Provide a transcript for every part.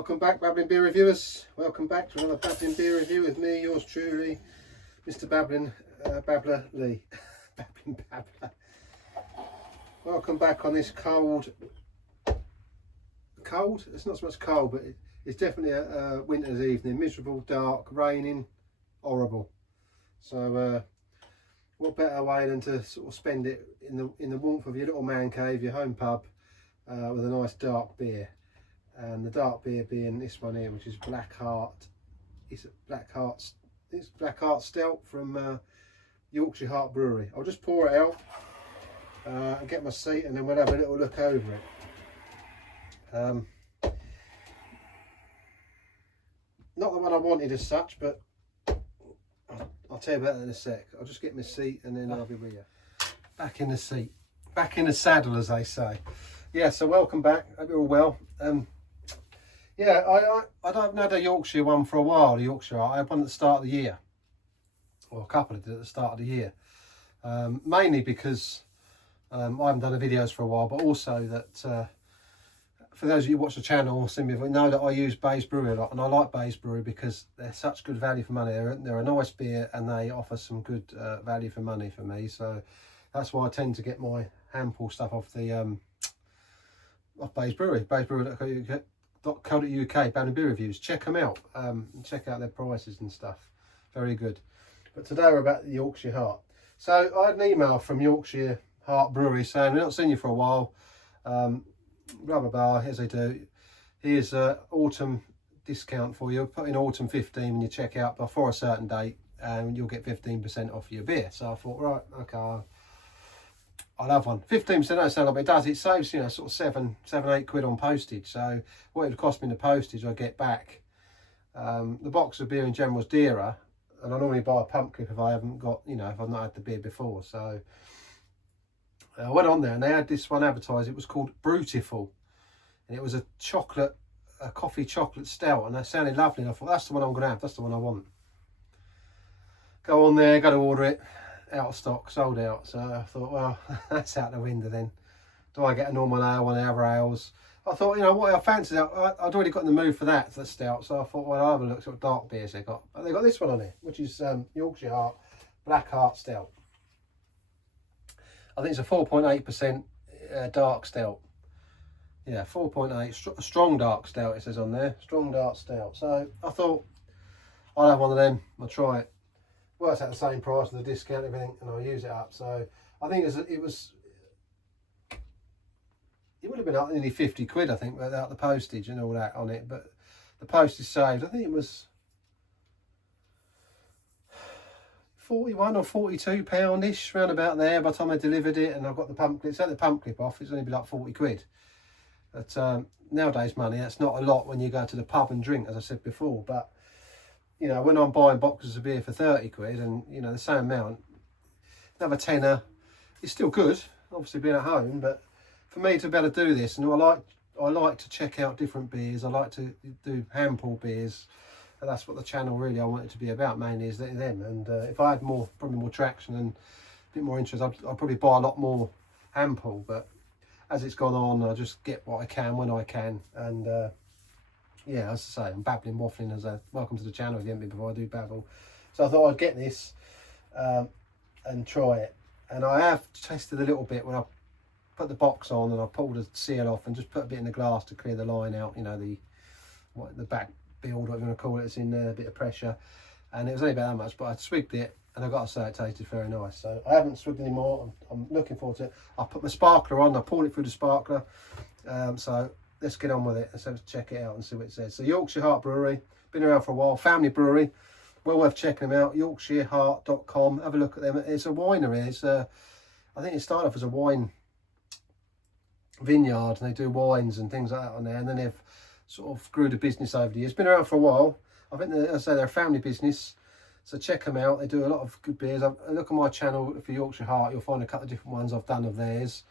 Welcome back, Babbling beer reviewers. Welcome back to another Babbling beer review with me, yours truly, Mr. Babbling, Babbler Lee. Babbling Babbler. Welcome back on this cold. It's not so much cold, but it's definitely a winter's evening. Miserable, dark, raining, horrible. So what better way than to sort of spend it in the warmth of your little man cave, your home pub, with a nice dark beer. And the dark beer being this one here, which is Blackheart. It's Blackheart stout from Yorkshire Heart Brewery. I'll just pour it out and get my seat, and then we'll have a little look over it. Not the one I wanted as such, but I'll tell you about that in a sec. I'll just get my seat and then I'll be with you. Back in the seat, back in the saddle, as they say. Yeah, so welcome back. Hope you're all well. Yeah, I haven't had a Yorkshire one for a while, the Yorkshire Heart. I had one at the start of the year, or a couple at the start of the year. Mainly because I haven't done the videos for a while, but also that for those of you who watch the channel, know that I use Bays Brewery a lot, and I like Bays Brewery because they're such good value for money. They're a nice beer, and they offer some good value for money for me. So that's why I tend to get my handful stuff off the off Bays Brewery, baysbrewery.co.uk, Babbling beer reviews. Check them out, and check out their prices and stuff. Very good. But today we're about the Yorkshire Heart. So I had an email from Yorkshire Heart Brewery saying, we've not seen you for a while. Blah blah blah, as they do. Here's autumn discount for you. Put in autumn 15 when you check out before a certain date, and you'll get 15% off your beer. So I thought, right, okay, I'll have one. 15% don't sound like it does. It saves, you know, sort of 7, 8 quid on postage. So what it would cost me in the postage, I get back. The box of beer in general is dearer, and I normally buy a pump clip if I haven't got, you know, if I've not had the beer before. So I went on there and they had this one advertised. It was called Brutiful, and it was a coffee chocolate stout, and that sounded lovely. And I thought, that's the one I'm going to have. That's the one I want. Go on there, go to order it. Out of stock, sold out. So I thought, well, that's out the window then. Do I get a normal ale, one of the other ales? I thought, you know what, I fancied it. I'd already got in the mood for that, for the stout. So I thought, well, I'll have a look at what dark beers they got. But they got this one on here, which is Yorkshire Heart Blackheart stout. I think it's a 4.8% dark stout. Yeah, 4.8, strong dark stout it says on there. Strong dark stout. So I thought, I'll have one of them, I'll try it. Works at the same price with the discount and everything, and I'll use it up. So I think it would have been up nearly 50 quid, I think, without the postage and all that on it. But the postage saved. I think it was 41 or 42 pound-ish, round about there by the time I delivered it, and I've got the pump clip. Set the pump clip off, it's only be like 40 quid. But nowadays money, that's not a lot when you go to the pub and drink, as I said before. But you know, when I'm buying boxes of beer for 30 quid and, you know, the same amount, another tenner, it's still good, obviously being at home, but for me to be able to do this, and I like to check out different beers, I like to do hand pull beers, and that's what the channel really I want it to be about, mainly is them. And if I had probably more traction and a bit more interest, I'd probably buy a lot more hand pull, but as it's gone on, I just get what I can when I can, and yeah, as I say, I'm babbling, waffling as welcome to the channel if you haven't been before. I do babble. So I thought I'd get this and try it. And I have tested a little bit when I put the box on and I pulled the seal off and just put a bit in the glass to clear the line out, you know, the back build, whatever you want to call it, it's in there, a bit of pressure. And it was only about that much, but I swigged it and I've got to say it tasted very nice. So I haven't swigged anymore. I'm looking forward to it. I put my sparkler on, I poured it through the sparkler. So let's get on with it. Let's check it out and see what it says. So Yorkshire Heart Brewery, been around for a while, family brewery, well worth checking them out. YorkshireHeart.com, have a look at them. It's a winery. It's I think it started off as a wine vineyard, and they do wines and things like that on there, and then they've sort of grew the business over the years. Been around for a while. I think as I say, they're a family business, so check them out. They do a lot of good beers. Look at my channel for Yorkshire Heart, you'll find a couple of different ones I've done of theirs.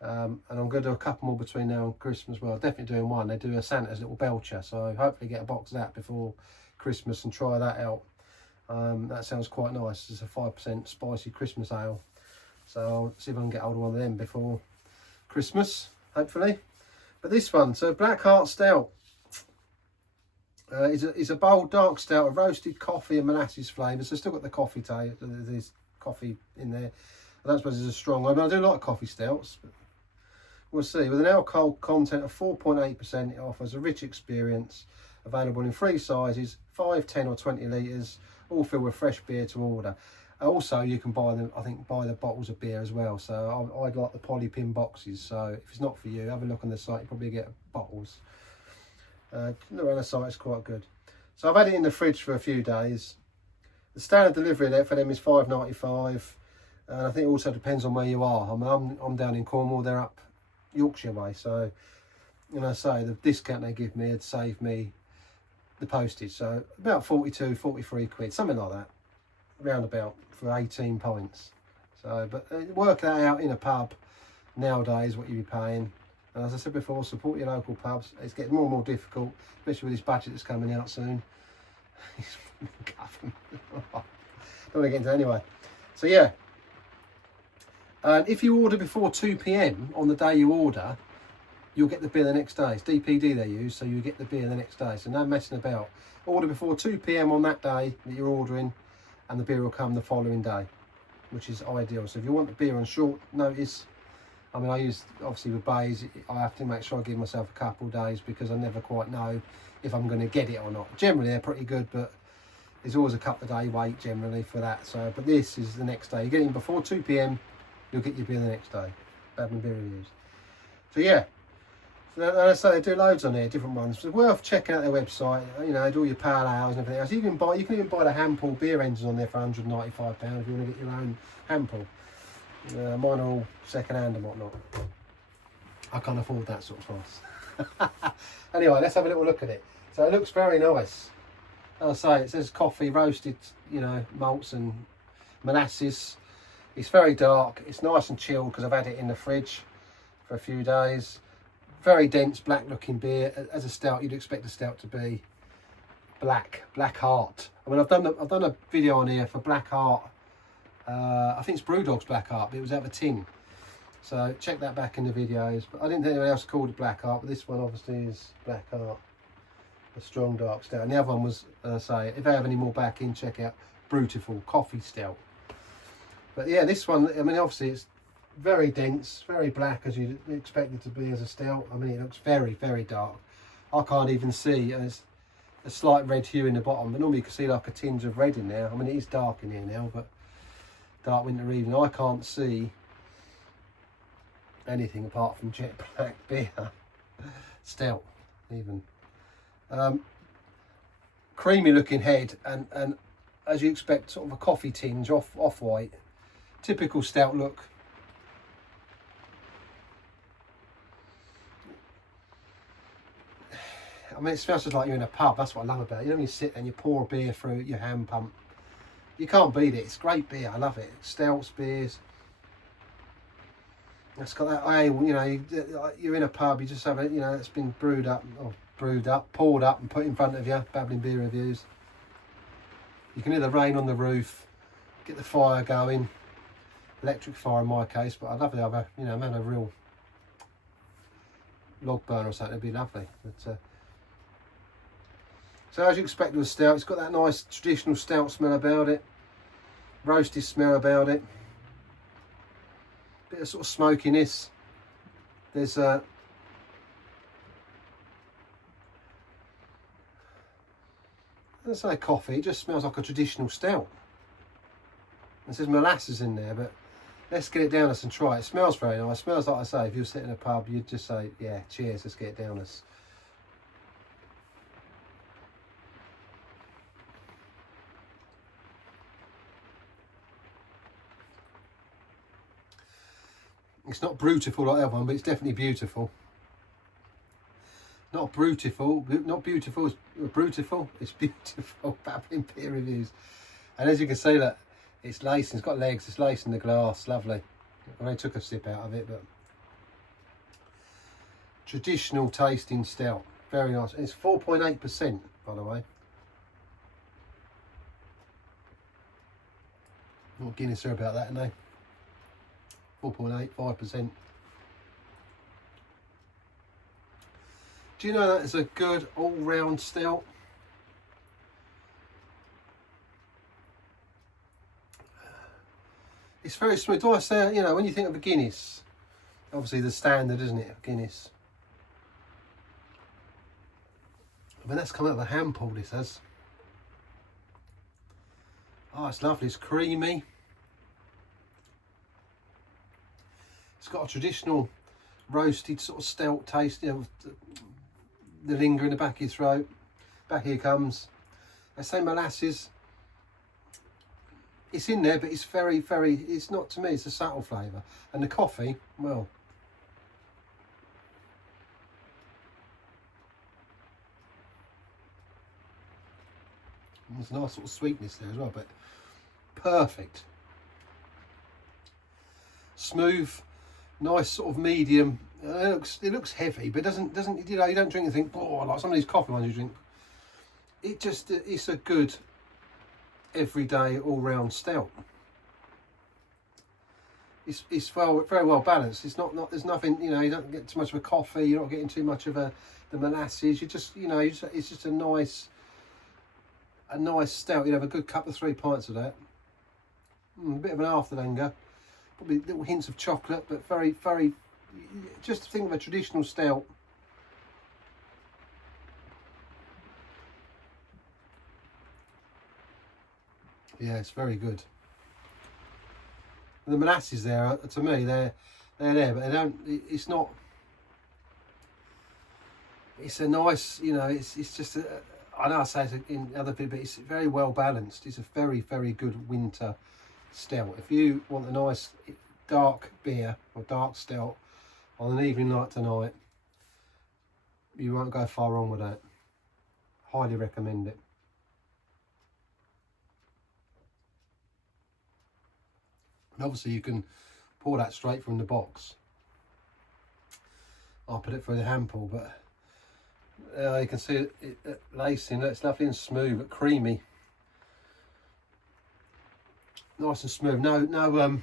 And I'm going to do a couple more between now and Christmas. Well, definitely doing one. They do a Santa's little belcher, so hopefully get a box of that before Christmas and try that out. That sounds quite nice. It's a 5% spicy Christmas ale, so I'll see if I can get hold of one of them before Christmas, hopefully. But this one, so Blackheart Stout, It's a bold dark stout of roasted coffee and molasses flavours. So still got the coffee taste. There's coffee in there. I don't suppose it's a strong. I mean, I do like coffee stouts, but we'll see. With an alcohol content of 4.8%, it offers a rich experience. Available in 3 sizes, 5, 10 or 20 litres, all filled with fresh beer to order. Also, you can buy them, I think, buy the bottles of beer as well. So I'd like the polypin boxes. So if it's not for you, have a look on the site. You probably get bottles. Look on the site, it's quite good. So I've had it in the fridge for a few days. The standard delivery there for them is £5.95, and I think it also depends on where you are. I mean, I'm down in Cornwall, they're up Yorkshire way. So, you know, say the discount they give me had saved me the postage. So about 42, 43 quid, something like that, roundabout, for 18 pints. So, but work that out in a pub nowadays, what you'd be paying. And as I said before, support your local pubs. It's getting more and more difficult, especially with this budget that's coming out soon. Don't want to get into it anyway. So yeah, and if you order before 2 PM on the day you order, you'll get the beer the next day. It's DPD they use, so you get the beer the next day. So no messing about. Order before 2 PM on that day that you're ordering, and the beer will come the following day, which is ideal. So if you want the beer on short notice, I mean, I use, obviously with bays, I have to make sure I give myself a couple of days because I never quite know if I'm going to get it or not. Generally, they're pretty good, but there's always a couple of day wait generally for that. So, but this is the next day. You get in before 2 PM, you'll get your beer the next day. Babbling beer reviews. So yeah, so as I say, they do loads on there, different ones. So it's worth checking out their website. You know, they do all your pale ales and everything else. You can even buy the hand pull beer engines on there for £195 if you want to get your own hand pull. Mine are all second hand and whatnot. I can't afford that sort of price. Anyway, let's have a little look at it. So it looks very nice. As I say, it says coffee, roasted, you know, malts and molasses. It's very dark. It's nice and chilled because I've had it in the fridge for a few days. Very dense, black looking beer. As a stout, you'd expect a stout to be Blackheart. I mean, I've done a video on here for Blackheart. I think it's Brewdog's Blackheart, but it was out of a tin. So check that back in the videos. But I didn't think anyone else called it Blackheart, but this one obviously is Blackheart, a strong dark stout. And the other one was, say, if they have any more back in, check out Brutiful Coffee Stout. But yeah, this one, I mean, obviously it's very dense, very black as you'd expect it to be as a stout. I mean, it looks very, very dark. I can't even see, there's a slight red hue in the bottom, but normally you can see like a tinge of red in there. I mean, it is dark in here now, but dark winter evening, I can't see anything apart from jet black beer. Stout, even. Creamy looking head, and as you expect, sort of a coffee tinge, off-white. Typical stout look. I mean, it smells just like you're in a pub. That's what I love about it. You know, when you sit and you pour a beer through your hand pump, you can't beat it. It's great beer. I love it. Stouts, beers. It's got that ale. You know, you're in a pub. You just have it. You know, it's been poured up, and put in front of you. Babbling beer reviews. You can hear the rain on the roof. Get the fire going. Electric fire in my case, but I'd love to have a, you know, man, a real log burner or something. It'd be lovely. But so as you expect with a stout, it's got that nice traditional stout smell about it, roasted smell about it, bit of sort of smokiness. There's let's say coffee. It just smells like a traditional stout. It says molasses in there, but let's get it down us and try it. It smells very nice. It smells like I say, if you were sitting in a pub, you'd just say, yeah, cheers, let's get it down us. It's not beautiful like that one, but it's definitely beautiful. Not beautiful, not beautiful, it's beautiful. It's beautiful. Babbling beer reviews. And as you can see, look, it's lacing, it's got legs, it's lacing the glass, lovely. I only took a sip out of it, but traditional tasting stout, very nice. It's 4.8%, by the way. Not Guinness are about that, aren't they? 4.8, 5%. Do you know that it's a good all-round stout? It's very smooth. Do I say, you know, when you think of a Guinness, obviously the standard, isn't it, of Guinness? I mean, that's come out of a hand pull, this has. Oh, it's lovely. It's creamy. It's got a traditional roasted sort of stout taste, you know, the linger in the back of your throat. Back here comes. I say molasses. It's in there, but it's very, very, it's not, to me, it's a subtle flavour. And the coffee, well, there's a nice sort of sweetness there as well, but perfect. Smooth, nice sort of medium. It looks heavy, but doesn't you know, you don't drink and think, oh, like some of these coffee ones you drink. It just, it's a good everyday all-round stout. It's very well balanced. It's not there's nothing, you know, you don't get too much of a coffee, you're not getting too much of the molasses. You just, you know, it's just a nice stout. You'd have a good cup of 3 pints of that. A bit of an afterlinger, probably little hints of chocolate, but very, very, just think of a traditional stout. Yeah, it's very good. The molasses there, to me, they're there, but they don't. It's not. It's a nice, you know. It's just. I know I say it in other people, but it's very well balanced. It's a very, very good winter stout. If you want a nice dark beer or dark stout on an evening like tonight, you won't go far wrong with that. Highly recommend it. And obviously you can pour that straight from the box. I'll put it through the hand pull, but you can see it lacing. It's lovely and smooth, but creamy. Nice and smooth. No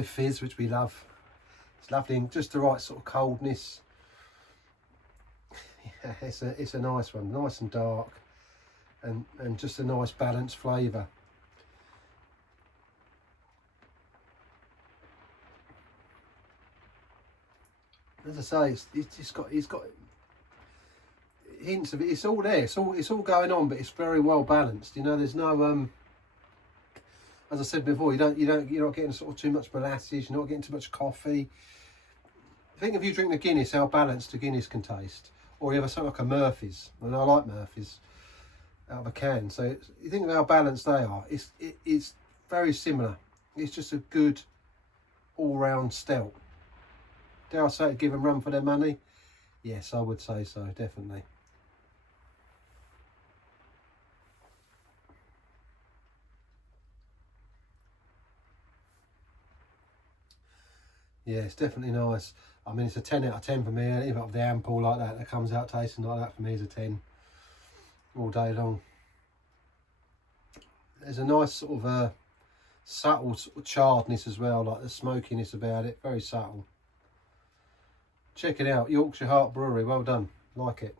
fizz, which we love. It's lovely and just the right sort of coldness. Yeah, it's a nice one, nice and dark, and just a nice balanced flavour. As I say, it's got hints of it. It's all there. It's all going on, but it's very well balanced. You know, there's no as I said before, you're not getting sort of too much molasses. You're not getting too much coffee. Think if you drink the Guinness, how balanced a Guinness can taste, or you have something like a Murphy's, and I like Murphy's out of a can. So you think of how balanced they are. It's very similar. It's just a good all-round stout. Dare I say to give them run for their money? Yes, I would say so, definitely. Yeah, it's definitely nice. I mean, it's a 10 out of 10 for me. Even up the ampoule like that comes out tasting like that, for me is a 10 all day long. There's a nice sort of subtle sort of charredness as well, like the smokiness about it, very subtle. Check it out, Yorkshire Heart Brewery, well done, like it.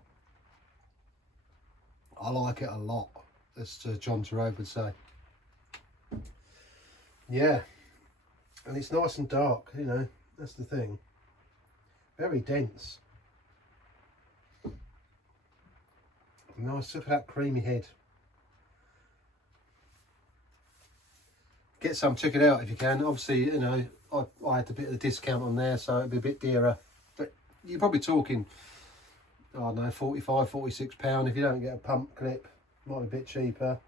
I like it a lot, as John Turode would say. Yeah, and it's nice and dark, you know, that's the thing. Very dense. Nice, look at that creamy head. Get some, check it out if you can. Obviously, you know, I had a bit of a discount on there, so it'd be a bit dearer. But you're probably talking, I don't know, £45, £46 if you don't get a pump clip. Might be a bit cheaper.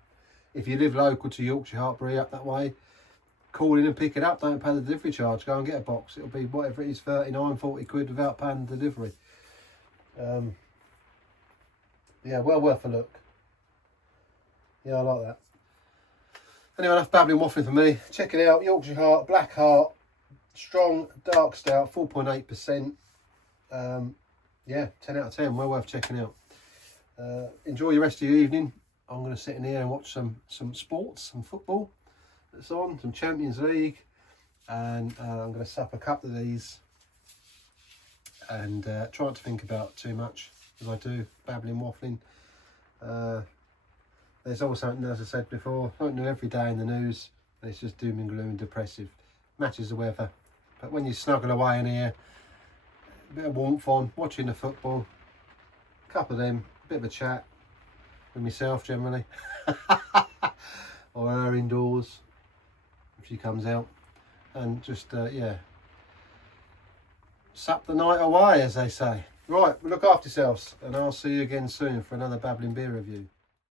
If you live local to Yorkshire Heart Brewery up that way, call in and pick it up. Don't pay the delivery charge. Go and get a box. It'll be whatever it is, 39, 40 quid without paying the delivery. Yeah, well worth a look. Yeah, I like that. Anyway, enough babbling waffling for me. Check it out, Yorkshire Heart, Blackheart, strong dark stout, 4.8%. Yeah, 10 out of 10, well worth checking out. Enjoy the rest of your evening. I'm going to sit in here and watch some sports, some football that's on, some Champions League, and I'm going to sup a couple of these and try not to think about too much as I do, babbling, waffling. There's always something, as I said before, something new every day in the news. And it's just doom and gloom and depressive. Matches the weather. But when you snuggle away in here, a bit of warmth on, watching the football, a couple of them, a bit of a chat with myself generally. Or her indoors, if she comes out. And just, yeah, sup the night away, as they say. Right, well, look after yourselves, and I'll see you again soon for another Babbling beer review.